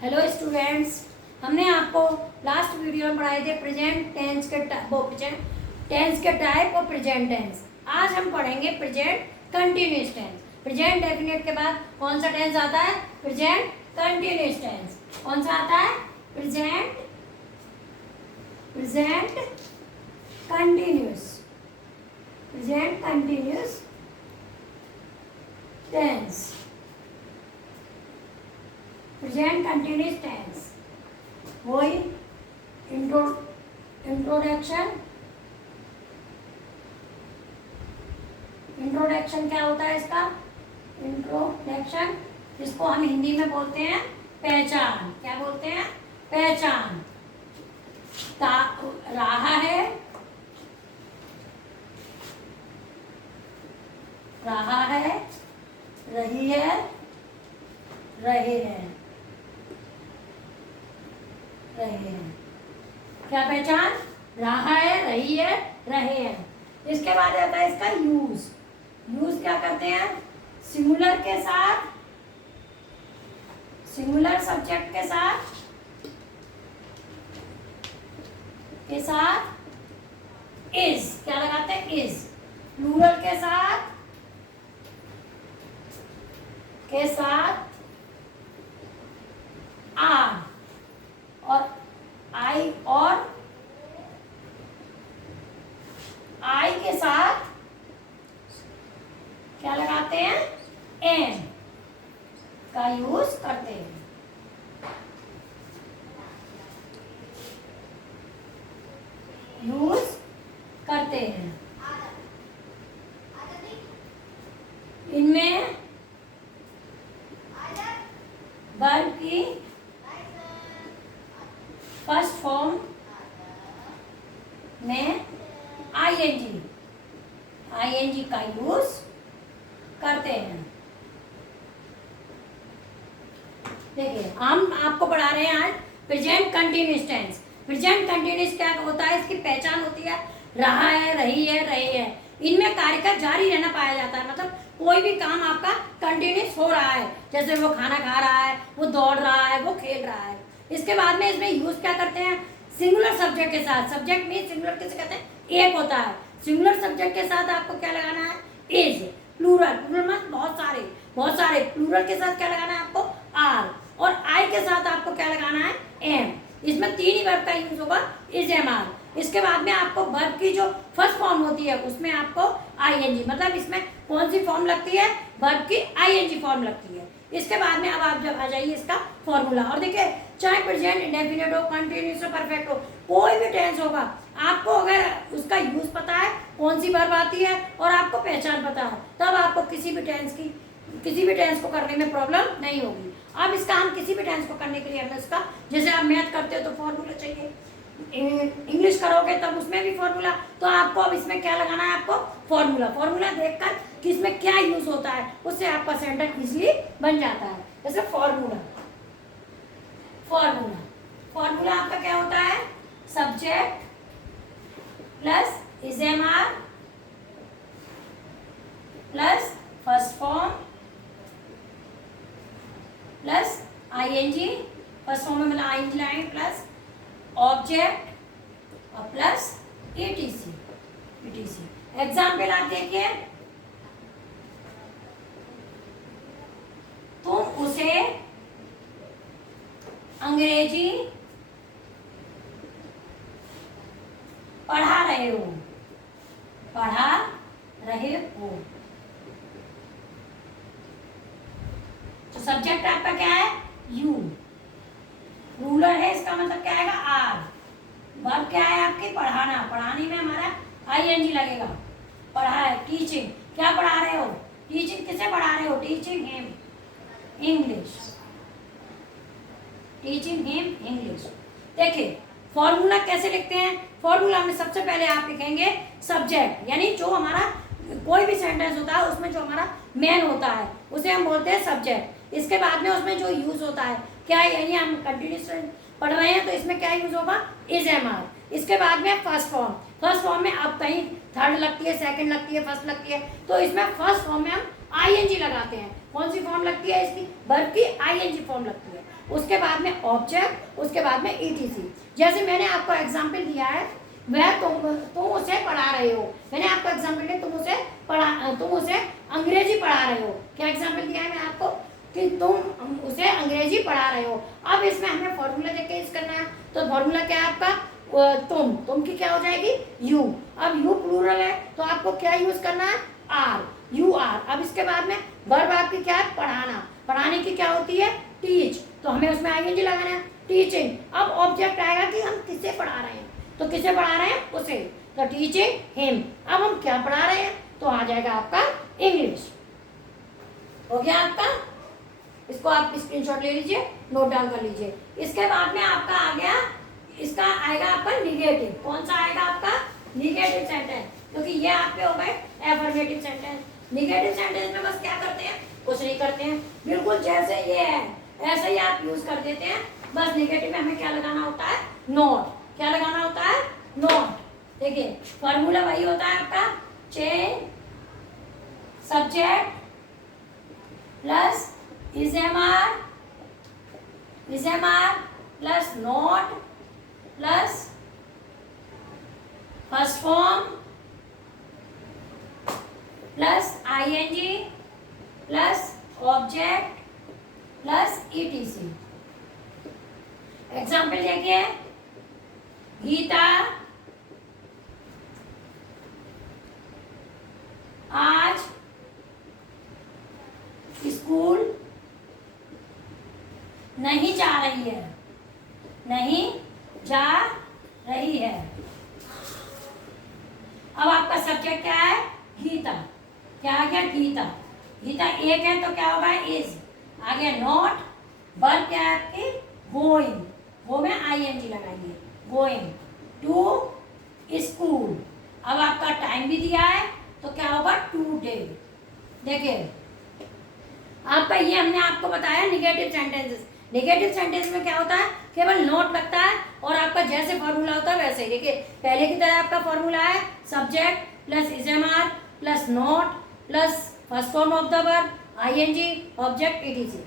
Hello students, हमने आपको last video में पढ़ाए थे प्रेजेंट टेंस के टाइप और प्रेजेंट टेंस। आज हम पढ़ेंगे present continuous tense. Present definite के बाद कौन सा टेंस आता है? Present continuous tense. कौन सा आता है? Present continuous tense. Present continuous tense वही इंट्रोडक्शन क्या होता है इसका? इंट्रोडक्शन, जिसको हम हिंदी में बोलते हैं पहचान। क्या बोलते हैं? पहचान। रहा है, रही है, रहे हैं। क्या पहचान? रहा है, रही है, रहे हैं। इसके बाद आता है इसका यूज। यूज क्या करते हैं? सिंगुलर के साथ, सिंगुलर सब्जेक्ट के साथ इज क्या लगाते हैं? इज। प्लूरल के साथ आर, और आई के साथ क्या लगाते हैं? एम का यूज करते हैं। इनमें वर्ब की फर्स्ट फॉर्म में आईएनजी का यूज करते हैं। देखिए, हम आपको पढ़ा रहे हैं आज present continuous tense. Present continuous क्या होता है? इसकी पहचान होती है रहा है, रही है, रहे हैं। इनमें कार्य का जारी रहना पाया जाता है, मतलब कोई भी काम आपका कंटिन्यूअस हो रहा है। जैसे वो खाना खा रहा है, वो दौड़ रहा है, वो खेल रहा है। इसके बाद में इसमें यूज क्या करते हैं? सिंगुलर सब्जेक्ट के साथ। सब्जेक्ट में सिंगुलर किसे कहते हैं? एक होता है। सिंगुलर सब्जेक्ट के साथ आपको क्या लगाना है? इज। प्लूरल मतलब बहुत सारे। प्लूरल के साथ क्या लगाना है आपको? आर। और आई के साथ आपको क्या लगाना है? एम। इसमें तीन ही वर्ब का यूज होगा, इज, एम, आर। इसके बाद में आपको वर्ब की जो फर्स्ट फॉर्म होती है उसमें आपको आईएनजी, मतलब इसमें कौन सी फॉर्म लगती है? वर्ब की आईएनजी फॉर्म लगती है। इसके बाद में अब आप जब आ जाइए इसका फॉर्मूला, और देखिए चाहे प्रेजेंट इंडेफिनिट हो, कंटिन्यूअस हो, परफेक्ट हो, कोई भी टेंस होगा, आपको अगर उसका यूज पता है, कौन सी वर्ब आती है और आपको पहचान पता है, तब आपको किसी भी टेंस को करने में प्रॉब्लम नहीं होगी। अब इसका हम किसी भी टेंस को करने के लिए हमें उसका, जैसे आप मैथ करते हो तो फॉर्मूला चाहिए, इंग्लिश करोगे तब उसमें भी फॉर्मूला। तो आपको अब इसमें क्या लगाना है? आपको फॉर्मूला देखकर कि इसमें क्या यूज होता है, उससे आपका सेंटेंस इजीली बन जाता है। जैसे फॉर्मूला आपका क्या होता है? Subject plus is, am, are plus first form plus ING. First form में मतलब आईएनजी लाइन प्लस ऑब्जेक्ट और प्लस ईटीसी। एग्जाम्पल आप देखिए, तुम उसे अंग्रेजी पढ़ा रहे हो। तो सब्जेक्ट आपका क्या है? यू। रूलर है, इसका मतलब क्या आएगा? आर। वर्ब क्या है आपकी? पढ़ाना। पढ़ाने में हमारा आईएनजी लगेगा। पढ़ा है, टीचिंग। क्या पढ़ा रहे हो? टीचिंग। किसे पढ़ा रहे हो? Teaching him English. देखिए फॉर्मूला कैसे लिखते हैं? फॉर्मूला में सबसे पहले आप लिखेंगे सब्जेक्ट, यानी जो हमारा कोई भी सेंटेंस होता है उसमें जो हमारा मेन होता है उसे हम बोलते हैं सब्जेक्ट। इसके बाद में उसमें जो यूज होता है, क्या यानी हम कंटिन्यूस पढ़ रहे हैं तो इसमें क्या यूज होगा? Is, am, are. इसके बाद में फर्स्ट फॉर्म में अब कहीं थर्ड लगती है, सेकंड लगती है, फर्स्ट लगती है, तो इसमें फर्स्ट फॉर्म में हम आईएनजी लगाते हैं। कौन सी फॉर्म लगती है इसकी? वर्ब की आईएनजी फॉर्म लगती है। उसके बाद में ऑब्जेक्ट, उसके बाद में ईटीसी। जैसे मैंने आपको एग्जाम्पल दिया है, वह तुम उसे पढ़ा रहे हो। मैंने आपको एग्जाम्पल दिया, तुम उसे अंग्रेजी पढ़ा रहे हो। क्या एग्जाम्पल दिया है मैं आपको कि तुम उसे अंग्रेजी पढ़ा रहे हो। अब इसमें हमें फॉर्मूला देख के यूज करना है। तो फॉर्मूला क्या है आपका, तुम की क्या हो जाएगी, यू। अब यू प्लूरल है तो आपको क्या यूज करना है, आर, यू आर। अब इसके बाद में वर्ब आपकी क्या है, पढ़ाना। पढ़ाने की क्या होती है, टीच, तो हमें उसमें आईएनजी लगाना है, टीचिंग। अब ऑब्जेक्ट आएगा कि हम किसे पढ़ा रहे हैं, तो किसे पढ़ा रहे हैं, उसे, तो टीचिंग हिम। अब हम क्या पढ़ा रहे हैं, तो आ जाएगा आपका इंग्लिश। हो गया आपका, इसको आप स्क्रीनशॉट ले लीजिए, नोट डाउन कर लीजिए। इसके बाद में आपका आ गया, इसका आएगा आपका निगेटिव। कौन सा आएगा आपका, निगेटिव सेंटेंस, क्योंकि ये आपके हो गए एफर्मेटिव सेंटेंस। निगेटिव सेंटेंस में बस क्या करते हैं, कुछ नहीं करते हैं, बिल्कुल जैसे ये है ऐसे ही आप यूज कर देते हैं। बस निगेटिव में हमें क्या लगाना होता है, नॉट। क्या लगाना होता है, नॉट। देखिए फॉर्मूला वही होता है आपका, change subject plus is am are plus not plus first form plus ING plus object plus etc. Example देखिए, गीता आज स्कूल नहीं जा रही है, नहीं जा रही है। अब आपका सब्जेक्ट क्या है, गीता। क्या आ गया, गीता। गीता एक है तो क्या होगा, इज। आ गया नॉट, वर्ब क्या है आपकी, गोइंग, वो में आईएनजी लगाएंगे, गोइंग टू स्कूल। अब आपका टाइम भी दिया है तो क्या होगा, टुडे। देखिए आपका ये हमने आपको बताया निगेटिव सेंटेंसेस। निगेटिव सेंटेंस में क्या होता है, केवल नोट लगता है और आपका जैसे फॉर्मूला होता है वैसे ही। देखिए पहले की तरह आपका फॉर्मूला है, subject plus is am are plus not plus first form of the verb ING object ETC.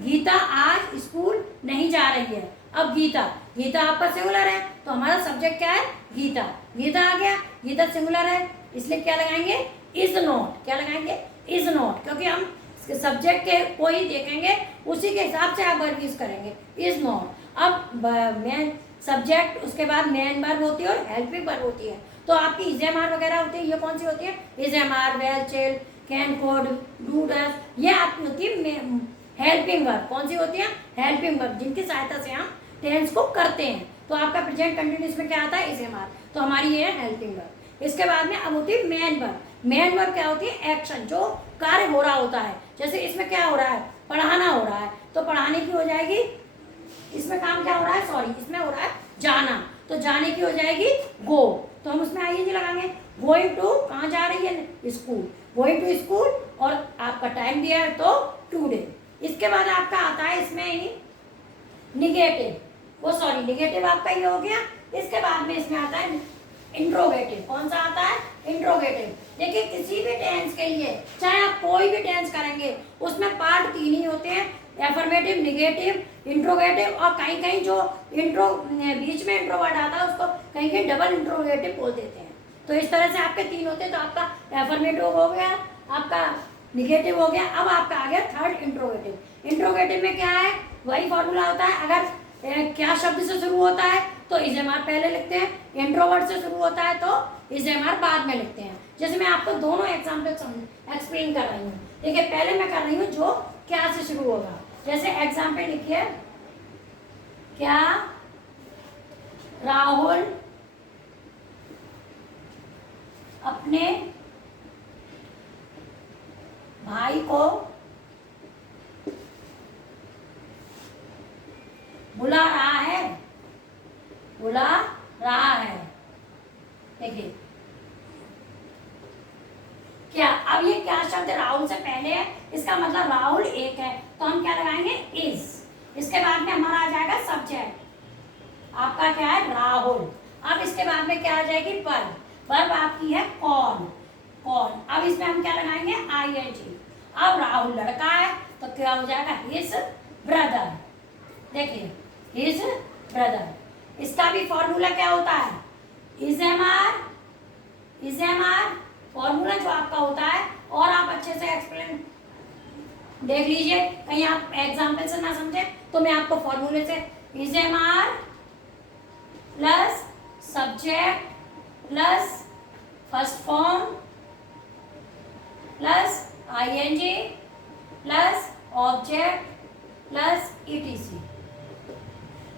Gita आज स्कूल नहीं जा रही है। अब गीता, गीता आपका सिंगुलर है तो हमारा सब्जेक्ट क्या है, गीता। गीता आ गया, गीता सिंगुलर है इसलिए क्या लगाएंगे, इज नॉट। क्या लगाएंगे, इज नॉट, क्योंकि हम सब्जेक्ट के को ही देखेंगे, उसी के हिसाब से आप वर्ब यूज करेंगे, इज नॉट। अब मेन सब्जेक्ट, उसके बाद मेन वर्ब होती है और हेल्पिंग वर्ब होती है। तो आपकी इजेमार वगैरह होती है, ये कौन सी होती है, is am are, will, shall, can, could, do, does, ये आपकी होती है हेल्पिंग वर्ब। कौन सी होती है, हेल्पिंग वर्ब, जिनकी सहायता से हम टेंस को करते हैं। तो आपका प्रेजेंट कंटिन्यूअस में क्या आता है, इजेमार, तो हमारी ये है हेल्पिंग वर्ब। इसके बाद में अब होती है मेन वर्ब। मेन वर्ब क्या होती है, एक्शन, जो कार्य हो रहा होता है। जैसे इसमें क्या हो रहा है, पढ़ाना हो रहा है, तो पढ़ाने की हो जाएगी, इसमें काम क्या हो रहा है, सॉरी इसमें हो रहा है जाना, तो जाने की हो जाएगी गो, तो हम उसमें आईएनजी लगाएंगे। गोइंग टू, कहाँ जा रही है, स्कूल, गोइंग टू स्कूल, और आपका टाइम दिया है तो टुडे। इसके बाद आपका आता है इसमें ही निगेटिव, वो सॉरी निगेटिव आपका ये हो गया। इसके बाद में इसमें आता है इंट्रोगेटिव। कौन सा आता है, इंट्रोगेटिव। देखिए किसी भी टेंस के लिए, चाहे आप कोई भी टेंस करेंगे, उसमें पार्ट तीन ही होते हैं, एफर्मेटिव, निगेटिव, इंट्रोगेटिव, और कहीं कहीं जो इंट्रो बीच में इंट्रो वर्ड आता है उसको कहीं कहीं डबल इंट्रोगेटिव बोल देते हैं। तो इस तरह से आपके तीन होते हैं। तो आपका एफर्मेटिव हो गया, आपका निगेटिव हो गया, अब आपका आ गया थर्ड इंट्रोगेटिव। इंट्रोगेटिव में क्या है, वही फॉर्मूला होता है, अगर क्या शब्द से शुरू होता है तो इजेमार पहले लिखते हैं, इंट्रोवर्ट से शुरू होता है तो इजेमार बाद में लिखते हैं। जैसे मैं आपको दोनों एग्जाम्पल एक्सप्लेन कर रही हूँ। देखिए पहले मैं कर रही हूँ जो क्या से शुरू होगा। जैसे एग्जाम्पल लिखिए, क्या राहुल अपने भाई को बुला रहा है, बुला रहा है। देखिए क्या, अब ये क्या शब्द राहुल से पहले है, इसका मतलब राहुल एक है, तो हम क्या लगाएंगे, इज। इसके बाद में हमारा आ जाएगा सब्जेक्ट, आपका क्या है, राहुल। अब इसके बाद में क्या आ जाएगी, वर्ब। वर्ब आपकी है कौन, कौन। अब इसमें हम क्या लगाएंगे, आईएनजी। अब राहुल लड़का है तो क्या हो जाएगा, हिज ब्रदर, देखिए हिज ब्रदर, इसका भी फॉर्मूला क्या होता है, इज एम आर फॉर्मूला जो आपका होता है। और आप अच्छे से एक्सप्लेन देख लीजिए, कहीं आप एग्जाम्पल से ना समझे तो मैं आपको फॉर्मूले से, is am are plus subject plus first form plus ING plus object plus etc.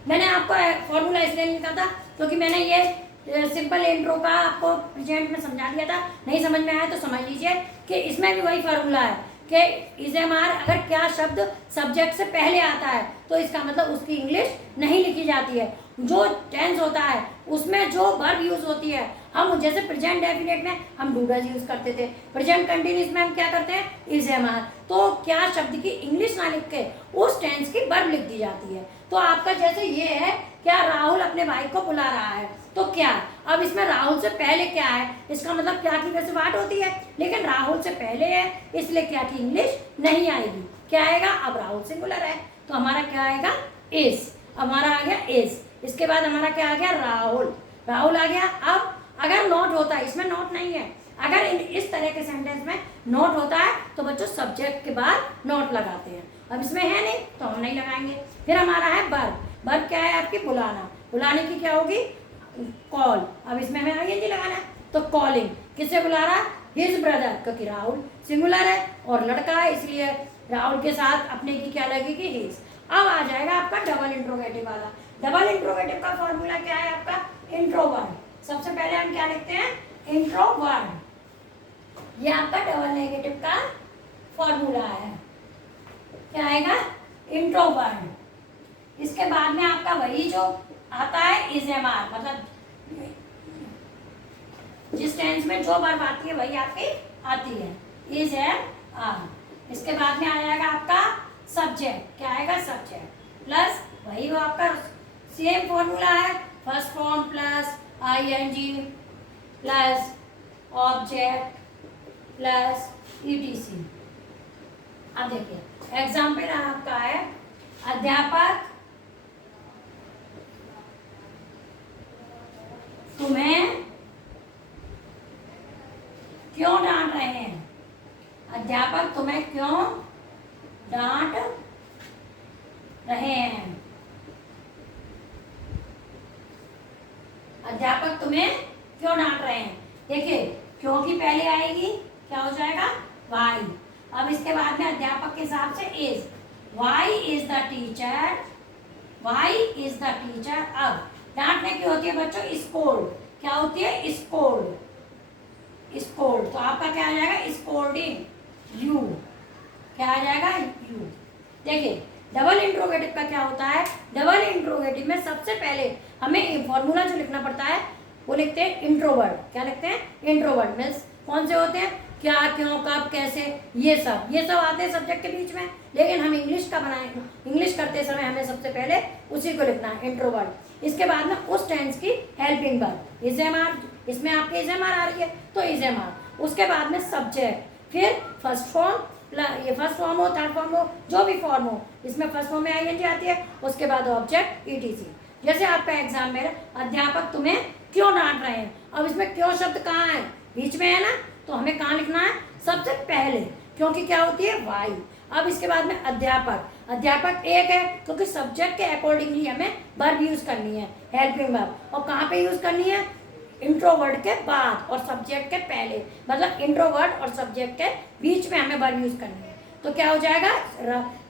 मैंने आपको फॉर्मूला इसलिए लिखा था क्योंकि मैंने ये सिंपल इंट्रो का आपको प्रेजेंट में समझा दिया था, नहीं समझ में आया तो समझ लीजिए कि इसमें भी वही फॉर्मूला है कि इज एम आर अगर क्या शब्द सब्जेक्ट से पहले आता है तो इसका मतलब उसकी इंग्लिश नहीं लिखी जाती है। जो टेंस होता है उसमें जो वर्ब यूज होती है, हम जैसे प्रेजेंट डेफिनेट में हम डू डज यूज करते थे, प्रेजेंट कंटिन्यूस में हम क्या करते हैं, इज एम आर। तो क्या शब्द की इंग्लिश ना लिख के उस टेंस की वर्ब लिख दी जाती है। तो आपका जैसे ये है, क्या राहुल अपने भाई को बुला रहा है, तो क्या, अब इसमें राहुल से पहले क्या है, इसका मतलब क्या की वैसे बात होती है, लेकिन राहुल से पहले है इसलिए क्या की इंग्लिश नहीं आएगी। क्या आएगा, अब राहुल सिंगुलर है तो हमारा क्या आएगा, इज। हमारा आ गया इज, इसके बाद हमारा क्या आ गया, राहुल, राहुल आ गया। अब अगर नोट होता है, इसमें नोट नहीं है, अगर इस तरह के सेंटेंस में नोट होता है तो बच्चों सब्जेक्ट के बाद नोट लगाते हैं। अब इसमें है नहीं तो हम नहीं लगाएंगे। फिर हमारा है वर्ब, वर्ब क्या है आपकी, बुलाना, बुलाने की क्या होगी, कॉल। अब इसमें हमें आईएनजी लगाना है तो कॉलिंग, किससे बुला रहा, हिज ब्रदर, क्योंकि राहुल सिंगुलर है और लड़का है इसलिए राहुल के साथ अपने की क्या लगेगी, हिज। अब आ जाएगा आपका डबल इंट्रोगेटिव वाला। डबल इंट्रोगेटिव का फॉर्मूला क्या है आपका, इंट्रोवर्ड। सबसे पहले हम क्या लिखते हैं, इंट्रोवर्ड। ये आपका डबल नेगेटिव का फॉर्मूला है, क्या आएगा, इंट्रोवर्ड। इसके बाद में आपका वही जो आता है इज एम आर, मतलब जिस टेंस में जो वर्ब आती है वही आपकी आती है, इज एम आर। इसके बाद में आ जाएगा आपका सब्जेक्ट, क्या आएगा, सब्जेक्ट प्लस वही वो आपका सेम फॉर्मूला है, first form plus ING plus object plus etc. अब देखिए एग्जाम्पल आपका है, अध्यापक तुम्हें क्यों डांट रहे हैं, अध्यापक तुम्हें क्यों डांट रहे हैं, अध्यापक तुम्हें क्यों डांट रहे हैं। देखिए क्योंकि पहले आएगी क्या हो जाएगा, वाई। अब इसके बाद में अध्यापक के हिसाब से is, why is the teacher, why is the teacher. अब डांटने की होती है बच्चों स्कोल्ड, क्या होती है, स्कोल्ड, स्कोल्ड। तो आपका क्या आ जाएगा, स्कोल्डिंग यू, क्या आ जाएगा, यू। देखिए डबल इंट्रोगेटिव का क्या होता है, डबल इंट्रोगेटिव में सबसे पहले हमें फॉर्मूला जो लिखना पड़ता है वो लिखते हैं इंट्रोवर्ड। क्या लिखते हैं, इंट्रोवर्ड। मीन्स कौन से होते हैं, क्या, क्यों, कब, कैसे, ये सब आते हैं सब्जेक्ट के बीच में, लेकिन हम इंग्लिश का बनाएंगे, इंग्लिश करते समय हमें सबसे पहले उसी को लिखना है, इंट्रोवर्ड। इसके बाद में उस टेंस की helping verb, is am are, इसमें आपके इज एम आर आ रही है तो इज एम आर। उसके बाद में सब्जेक्ट, फिर फर्स्ट फॉर्म, ये फर्स्ट फॉर्म हो, थर्ड फॉर्म हो, जो भी फॉर्म हो, इसमें फर्स्ट फॉर्म में आईएनजी आती है, उसके बाद ऑब्जेक्ट ईटीसी। जैसे आपका एग्जाम में अध्यापक तुम्हें क्यों डांट रहे हैं, अब इसमें क्यों शब्द कहाँ है, बीच में है ना, तो हमें कहाँ लिखना है, सबसे पहले, क्योंकि क्या होती है, वाई। अब इसके बाद में अध्यापक, अध्यापक एक है क्योंकि सब्जेक्ट के अकॉर्डिंगली हमें वर्ब यूज करनी है, हेल्पिंग वर्ब। और कहाँ पे यूज करनी है, इंट्रोवर्ड के बाद और सब्जेक्ट के पहले, मतलब इंट्रोवर्ड और सब्जेक्ट के बीच में हमें वर्ब यूज करनी है। तो क्या हो जाएगा,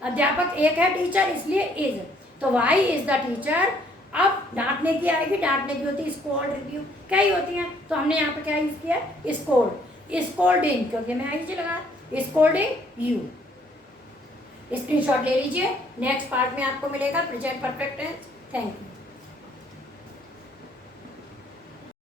अध्यापक एक है, टीचर इसलिए इज, तो वाई इज द टीचर। अब डांटने की आएगी, डांटने की होती है स्कोल्ड, रिव्यू, क्या ही होती है, तो हमने यहाँ पे क्या यूज किया, स्कोल्ड, स्कोल्डिंग, क्योंकि मैं आईएनजी लगा, स्कोल्डिंग यू। स्क्रीनशॉट ले लीजिए, नेक्स्ट पार्ट में आपको मिलेगा present perfect tense. Thank you.